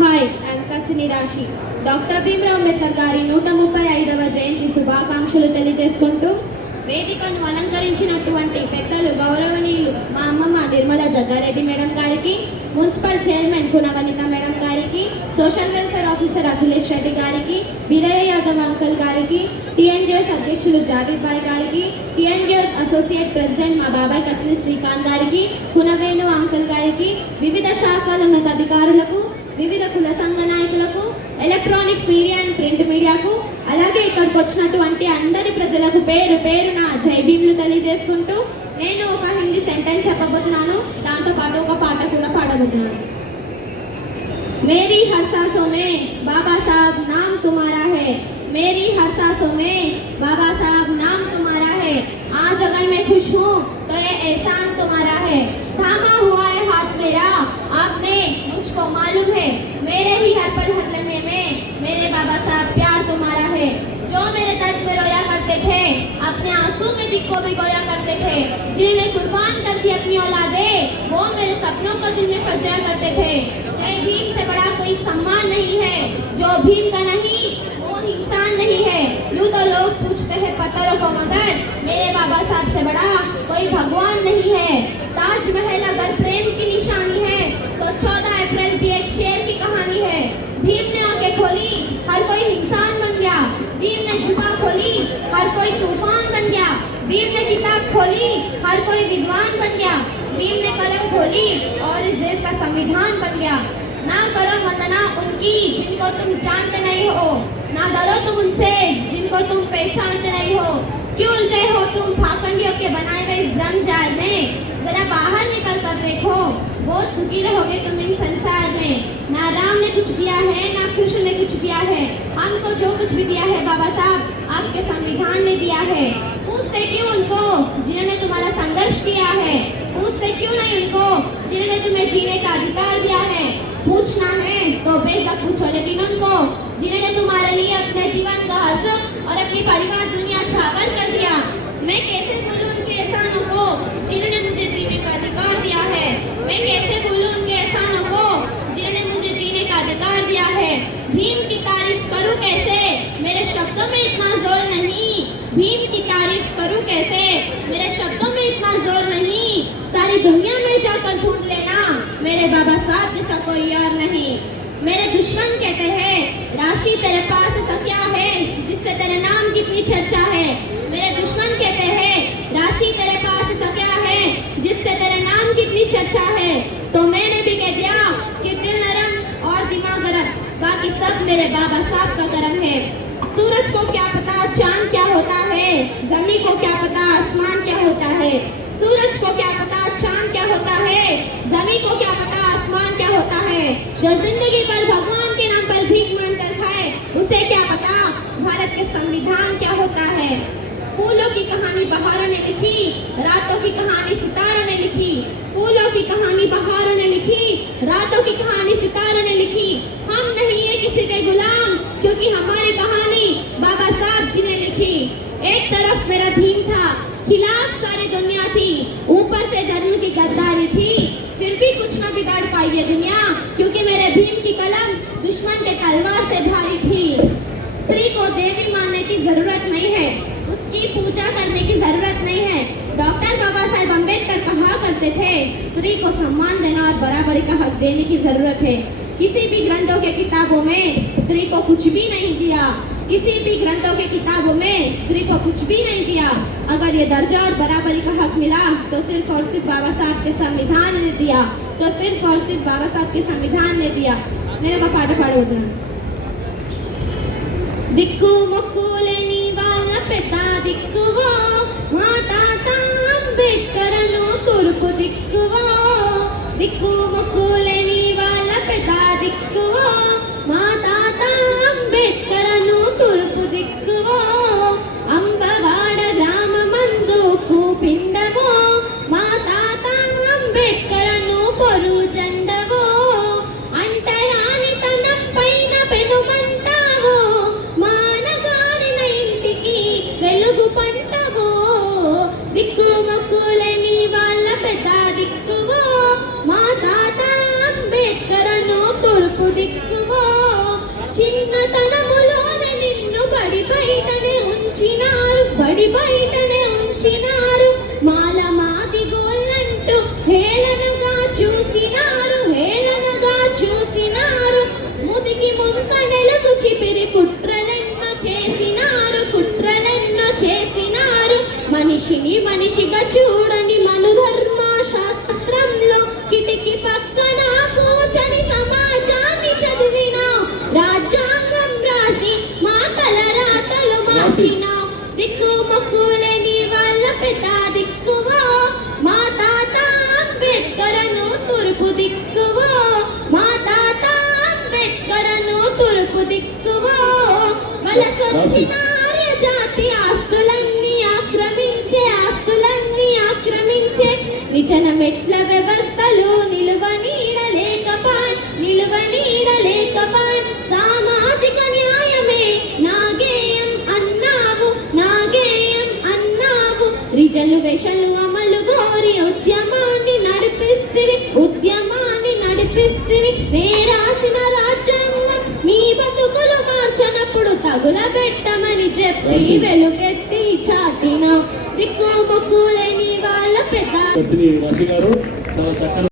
Hi, I'm కసిని రాశి. Doctor Bhimrao Ambedkar గారి 135వ జయంతి శుభాకాంక్షలు తెలియజేసుకుంటూ వేదికను అలంకరించినటువంటి పెద్దలు గౌరవనీయులు మా అమ్మమ్మ నిర్మల జగ్గారెడ్డి మేడం గారికి, మున్సిపల్ చైర్మన్ కునవనిత మేడం గారికి, social welfare officer Akhilesh Reddy గారికి, వీరయ్య యాదవ్ అంకల్ గారికి, టీఎన్జిఓస్ అధ్యక్షులు జావీద్ బాయ్ గారికి, టీఎన్జిఓస్ అసోసియేట్ ప్రెసిడెంట్ మా బాబాయ్ కసిని శ్రీకాంత్ గారికి, కునవేణు అంకల్ గారికి, వివిధ శాఖల ఉన్నతాధికారులకు, వివిధ కుల సంఘ నాయకులకు, ఎలక్ట్రానిక్ మీడియా అండ్ ప్రింట్ మీడియాకు, అలాగే ఇక్కడికి వచ్చినటువంటి అందరి ప్రజలకు పేరు పేరున జై భీమ్లు తెలియజేసుకుంటూ నేను ఒక హిందీ సెంటెన్స్ చెప్పబోతున్నాను. దాంతో పాటు ఒక పాట కూడా పాడబోతున్నాను. मेरी हर सांसों में बाबा साहब नाम तुम्हारा है, मेरी हर सांसों में बाबा साहब नाम तुम्हारा है, आज अगर मैं खुश हूँ तो ये एहसान तुम्हारा है, थामा हुआ है हाथ मेरा आपने मुझको मालूम है, मेरे ही हर पल हर लम्हे में मेरे बाबा साहब प्यार तुम्हारा है, जो मेरे दर्द में रोया करते थे अपने आंसू में दिल को भिगोया करते थे, जिन्होंने कुर्बान कर दी अपनी औलादे वो मेरे सपनों को दिल में सजाया करते थे, जय भीम से बड़ा कोई सम्मान नहीं है, जो भीम का नहीं वो इंसान नहीं है, यूं तो लोग पूछते हैं पत्थरों को मगर मेरे बाबा साहब से बड़ा कोई भगवान नहीं है, ताजमहल अगर प्रेम की निशानी है तो 14 अप्रैल भी एक शेर की कहानी है, भीम ने आंखें खोली हर कोई इंसान बन गया, भीम ने जुबान खोली हर कोई तूफान बन गया, भीम ने किताब खोली हर कोई विद्वान बन गया, भीम ने कलम खोली और इस देश का संविधान बन गया, ना करो वंदना उनकी जिनको तुम जानते नहीं हो, ना डरो तुम उनसे जिनको तुम पहचानते नहीं हो, क्यों उलझे हो तुम पाखंडियों के बनाए हुए इस भ्रम जाल में, जरा बाहर निकल कर देखो बहुत सुखी रहोगे तुम इन संसार में, ना राम ने कुछ दिया है ना कृष्ण ने कुछ दिया है, हमको जो कुछ भी दिया है बाबा साहब आपके संविधान ने दिया है, पूछते क्यों उनको जिन्होंने तुम्हारा संघर्ष किया है, पूछते क्यों नहीं उनको जिन्होंने तुम्हें जीने का अधिकार दिया है, पूछना है तो बेशक पूछो लेकिन उनको जिन्होंने तुम्हारे लिए अपने जीवन का हर सुख और अपनी परिवार दुनिया छावर कर दिया, मैं कैसे भूलूं उनके एहसानों को जिन्होंने मुझे जीने का अधिकार दिया है, मैं कैसे भूलूं उनके एहसानों को जिन्होंने मुझे जीने का अधिकार दिया है, भीम की तारीफ करूं कैसे मेरे शब्दों में इतना जोर नहीं, भीम की तारीफ करूं कैसे मेरे शब्दों में इतना जोर नहीं, सारी दुनिया में जाकर ढूंढ लेना मेरे बाबा साहब जैसा कोई यार नहीं, मेरे दुश्मन कहते हैं राशि तेरे पास ऐसा क्या है जिससे तेरे नाम की इतनी चर्चा है, मेरे दुश्मन कहते हैं राशि तेरे पास ऐसा क्या है जिससे तेरे नाम की इतनी चर्चा है, तो मैंने भी कह दिया कि दिल नरम और दिमाग गरम बाकी सब मेरे बाबा साहब का करम है, सूरज को क्या पता चांद क्या होता है, जमीन को क्या पता आसमान क्या होता है, सूरज को क्या पता चांद क्या होता है, जमीन को क्या पता आसमान क्या होता है, जो जिंदगी पर भगवान के नाम पर भीख मांग कर खाए उसे क्या पता भारत के संविधान क्या होता है, फूलों की कहानी बहारों ने लिखी रातों की कहानी सितारों ने लिखी, फूलों की कहानी बहारों ने लिखी रातों की कहानी सितारों ने लिखी, हम नहीं है किसी के गुलाम क्योंकि हमारी कहानी बाबा साहब जी ने लिखी, एक तरफ मेरा भीम था खिलाफ सारी दुनिया थी, ऊपर से धर्म की गद्दारी थी, फिर भी कुछ न बिगाड़ पाई ये दुनिया क्योंकि मेरे भीम की कलम दुश्मन के तलवार से भारी थी, स्त्री को देवी मानने की जरूरत नहीं है, उसकी पूजा करने की जरूरत नहीं है, डॉक्टर बाबा साहेब अम्बेडकर कहा करते थे स्त्री को सम्मान देना और बराबरी का हक देने की जरूरत है, किसी भी ग्रंथों के किताबों में स्त्री को कुछ भी नहीं दिया, किसी भी ग्रंथों के किताबों में स्त्री को कुछ भी नहीं दिया, अगर ये दर्जा और बराबरी का हक मिला तो सिर्फ और सिर्फ बाबा साहब के संविधान ने दिया, तो सिर्फ और सिर्फ बाबा साहब के संविधान ने दिया, నేను ఒక పాట పాడబోతున్నాను. దిక్కు మొక్కు లేని వాళ్ళ పెద్ద దిక్కువో మా తాత అంబేద్కర్ను తూర్పు దిక్కువో, దిక్కు మొక్కు లేని వాళ్ళ పెద్ద దిక్కువో మా తాత అంబేద్కర్ను తూర్పు దిక్కువో, అంబవాడ గ్రామమందు పిండవో మా తాత అంబేద్కర్ను పొరు జెండవో, అంటరాని తనం పైన పెనుమంటావో మానగారిన ఇంటికి వెలుగు పంటవో, దిక్కు మొక్కులేని వాళ్ళ పెద్ద దిక్కువో మా తాత అంబేద్కర్ను తూర్పు బడి బయటనే ఉంచినారు, మాల మాది గోళ్ళంటూ హేళనగా చూసినారు, ముదికి ముంకణలకు చిపిరి కుట్రలెన్నో చేసినారు, మనిషిని మనిషిగా చూడని మనుధర్మ శాస్త్రంలో కిటికీ పక్కన కూర్చొని సమాజాన్ని చదివినావు, రాజ్యాంగం రాసి మా తలరాతలు మార్చినావు, దిక్కు మొక్కులేని వాళ్ళ పెద్ద దిక్కువో మా తాత అంబేద్కరను తూర్పు దిక్కువో, మా తాత అంబేద్కరను తూర్పు దిక్కువో, వలసొచ్చిన ఆర్య జాతి ఆస్తులన్నీ ఆక్రమించే నిజన మెట్ల వ్యవస్థలు నిలువ నీడలేకపాయ్, సామాజిక న్యాయమే నాగేయం అన్నావు, రిజర్వేషన్లు అమలు గోరి ఉద్యమాన్ని నడిపిస్తివి, నే రాసిన రాజ్యాంగం మీ బతుకులు మార్చనప్పుడు తగులబెట్టమని చెప్పి వెలుగెత్తి చాటినావు, దిక్కు మొక్కులేని వాళ్ళ పెద్ద రాశి గారు చాలా చక్కని